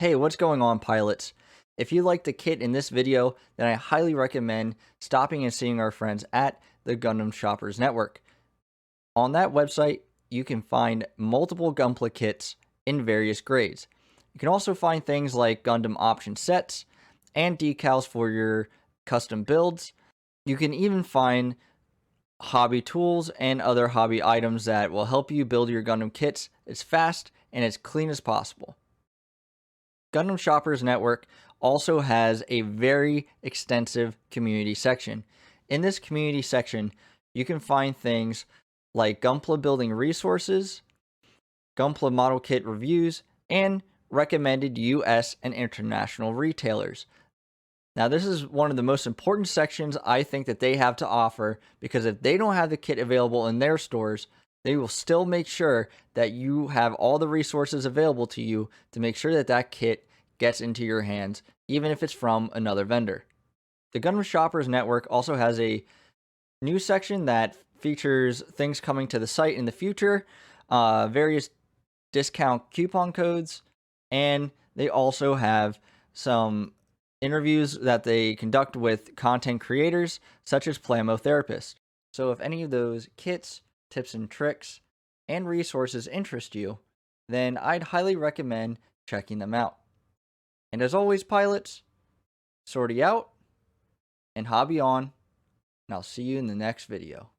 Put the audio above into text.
Hey, what's going on, pilots? If you like the kit in this video, then I highly recommend stopping and seeing our friends at the Gundam Shoppers Network. On that website, you can find multiple Gunpla kits in various grades. You can also find things like Gundam option sets and decals for your custom builds. You can even find hobby tools and other hobby items that will help you build your Gundam kits as fast and as clean as possible. Gundam Shoppers Network also has a very extensive community section. In this community section, you can find things like Gunpla building resources, Gunpla model kit reviews, and recommended US and international retailers. Now, this is one of the most important sections I think that they have to offer, because if they don't have the kit available in their stores, they will still make sure that you have all the resources available to you to make sure that that kit gets into your hands, even if it's from another vendor. The Gundam Shoppers Network also has a news section that features things coming to the site in the future, various discount coupon codes, and they also have some interviews that they conduct with content creators such as Plamo Therapist. So if any of those kits, tips and tricks, and resources interest you, then I'd highly recommend checking them out. And as always, pilots, sortie out and hobby on, and I'll see you in the next video.